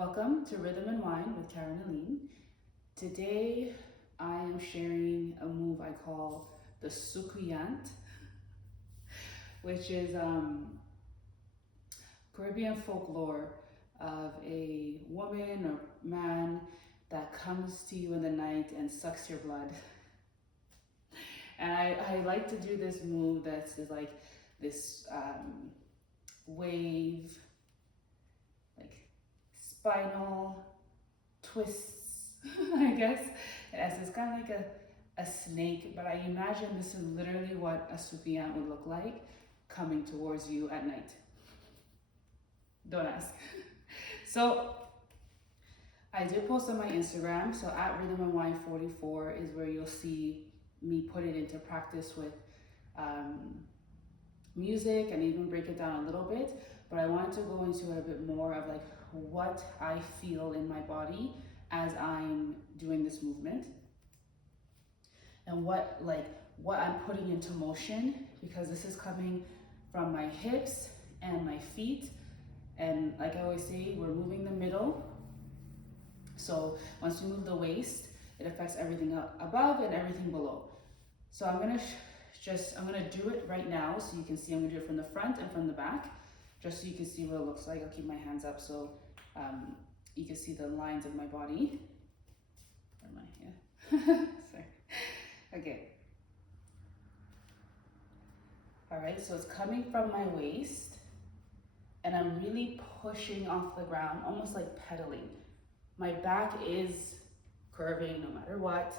Welcome to Rhythm and Wine with Karen Aline. Today I am sharing a move I call the Soucouyant, which is Caribbean folklore of a woman or man that comes to you in the night and sucks your blood. And I like to do this move that's like this wave, like spinal twists, I guess. It's kind of like a snake, but I imagine this is literally what a Soucouyant would look like coming towards you at night. Don't ask. So I did post on my Instagram, so at Rhythm and Wine 44 is where you'll see me put it into practice with music and even break it down a little bit. But I wanted to go into it a bit more of like what I feel in my body as I'm doing this movement and what I'm putting into motion, because this is coming from my hips and my feet. And like I always say, we're moving the middle. So once we move the waist, it affects everything up above and everything below. So I'm gonna do it right now so you can see. I'm gonna do it from the front and from the back, just so you can see what it looks like. I'll keep my hands up so you can see the lines of my body. Where am I? Yeah. Sorry. Okay. All right, so it's coming from my waist and I'm really pushing off the ground, almost like pedaling. My back is curving no matter what.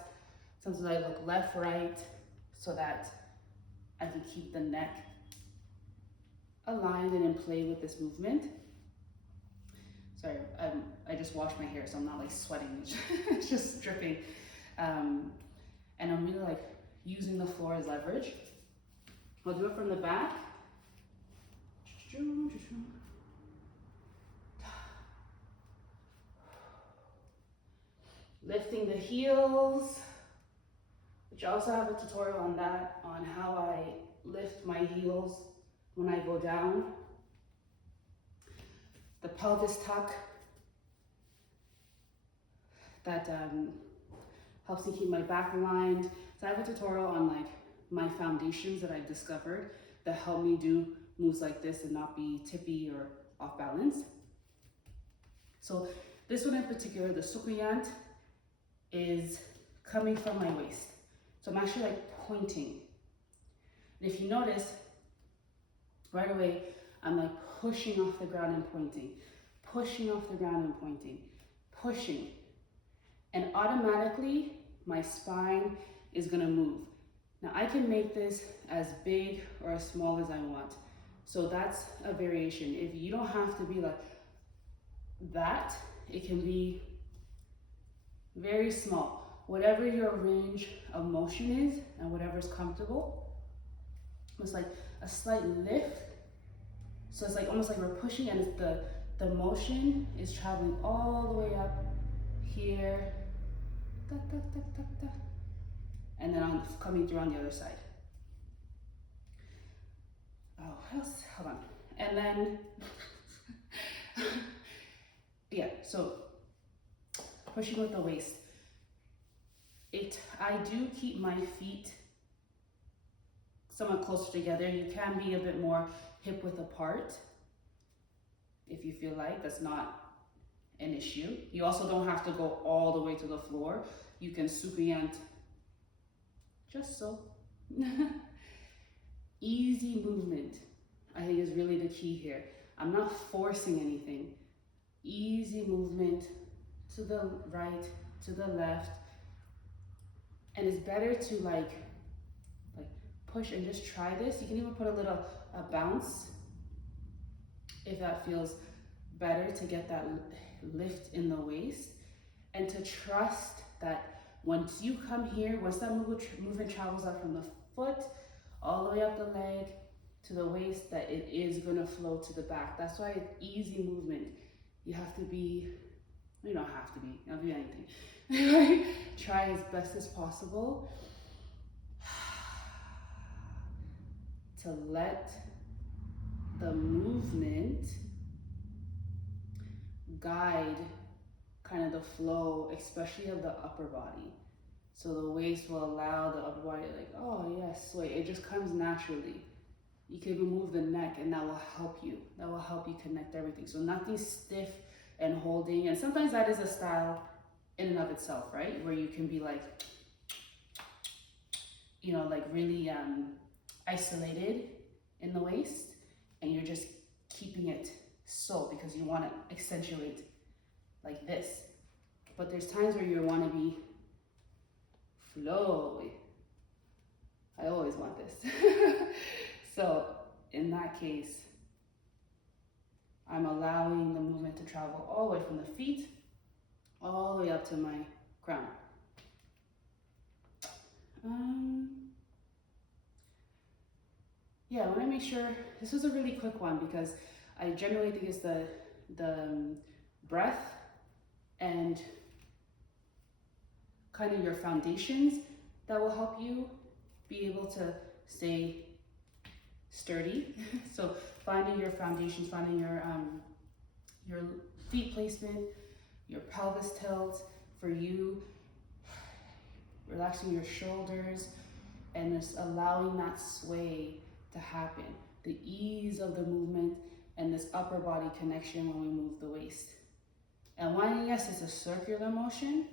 Sometimes I look left, right, so that I can keep the neck aligned and in play with this movement. Sorry, I just washed my hair, so I'm not like sweating, it's just dripping. And I'm really like using the floor as leverage. I'll do it from the back. Lifting the heels, which I also have a tutorial on that, on how I lift my heels when I go down. The pelvis tuck, that helps me keep my back aligned. So I have a tutorial on like my foundations that I've discovered that help me do moves like this and not be tippy or off balance. So this one in particular, the Soucouyant, is coming from my waist. So I'm actually like pointing. And if you notice, right away, I'm like pushing off the ground and pointing, pushing off the ground and pointing, pushing. And automatically, my spine is gonna move. Now I can make this as big or as small as I want. So that's a variation. If you don't have to be like that, it can be very small. Whatever your range of motion is and whatever's comfortable. It's like a slight lift. So it's like almost like we're pushing, and it's the motion is traveling all the way up here. Da, da, da, da, da. And then I'm coming through on the other side. Oh, what else? Hold on. And then, yeah, so pushing with the waist. I do keep my feet somewhat closer together. You can be a bit more hip width apart if you feel like. That's not an issue. You also don't have to go all the way to the floor. You can Soucouyant just so. Easy movement, I think, is really the key here. I'm not forcing anything. Easy movement to the right, to the left. And it's better to like push and just try this. You can even put a bounce if that feels better, to get that lift in the waist, and to trust that once you come here, once that movement travels up from the foot all the way up the leg to the waist, that it is gonna flow to the back. That's why it's easy movement. You don't have to be, you don't do anything. Try as best as possible to let the movement guide kind of the flow, especially of the upper body. So the waist will allow the upper body like, oh yes, sway. It just comes naturally. You can even move the neck and that will help you. That will help you connect everything. So nothing stiff and holding. And sometimes that is a style in and of itself, right? Where you can be like, you know, like really isolated in the waist, and you're just keeping it so because you want to accentuate like this. But there's times where you want to be flowy. I always want this. So in that case, I'm allowing the movement to travel all the way from the feet all the way up to my crown. Yeah, I want to make sure, this was a really quick one because I generally think it's the breath and kind of your foundations that will help you be able to stay sturdy. So finding your foundations, finding your feet placement, your pelvis tilt for you, relaxing your shoulders, and just allowing that sway to happen. The ease of the movement and this upper body connection when we move the waist. And winding, yes, it's a circular motion.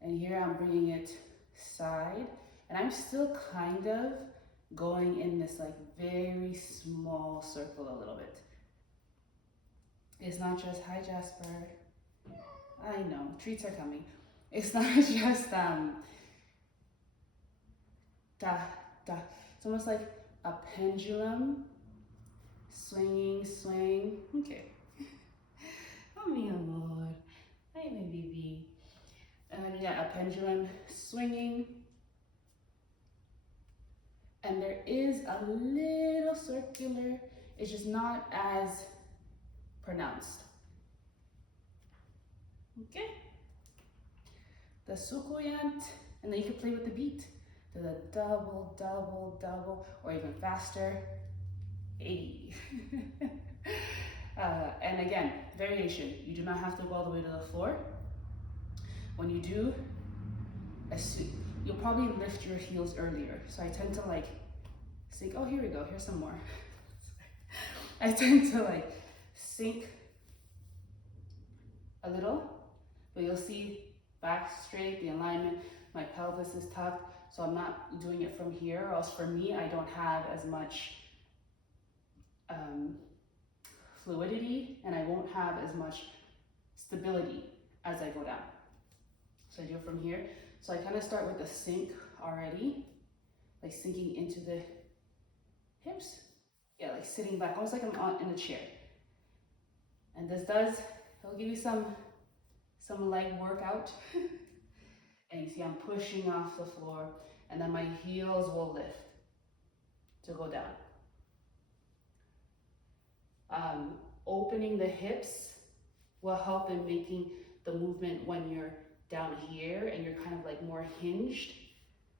And here I'm bringing it side. And I'm still kind of going in this like very small circle a little bit. It's not just, hi Jasper. I know, treats are coming. It's not just da, da. It's almost like a pendulum, swinging, swing. Okay. Oh, mi amor. Hi, my baby. And yeah, a pendulum swinging. And there is a little circular, it's just not as pronounced. Okay. The Soucouyant, and then you can play with the beat. To the double, double, double, or even faster. Hey. And again, variation. You do not have to go all the way to the floor. When you do, you'll probably lift your heels earlier. So I tend to like sink, oh, here we go, here's some more. I tend to like sink a little, but you'll see back straight, the alignment, my pelvis is tucked. So I'm not doing it from here, or else for me, I don't have as much fluidity, and I won't have as much stability as I go down. So I do it from here. So I kind of start with the sink already, like sinking into the hips. Yeah, like sitting back, almost like I'm in a chair. And this it'll give you some leg workout. And you see I'm pushing off the floor, and then my heels will lift to go down. Opening the hips will help in making the movement when you're down here and you're kind of like more hinged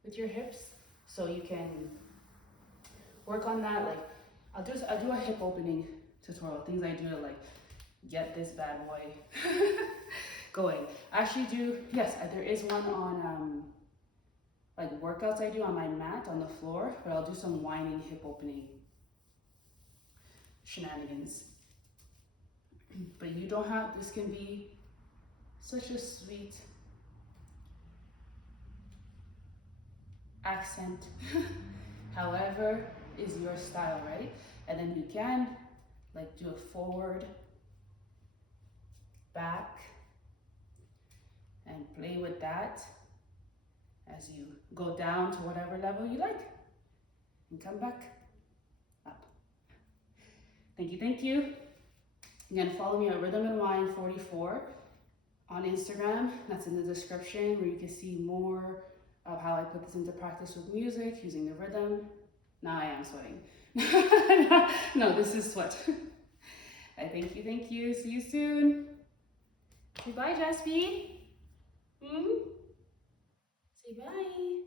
with your hips. So you can work on that. Like I'll do a hip opening tutorial, things I do to like get this bad boy going. I actually do, yes, there is one on like workouts I do on my mat on the floor, but I'll do some winding hip opening shenanigans. But you don't have, this can be such a sweet accent, however is your style, right? And then you can like do a forward, back, and play with that as you go down to whatever level you like and come back up. Thank you, thank you. Again, follow me at Rhythm and Wine 44 on Instagram. That's in the description, where you can see more of how I put this into practice with music, using the rhythm. Now I am sweating. No, this is sweat. I thank you. See you soon. Say bye, Jaspi. Say bye.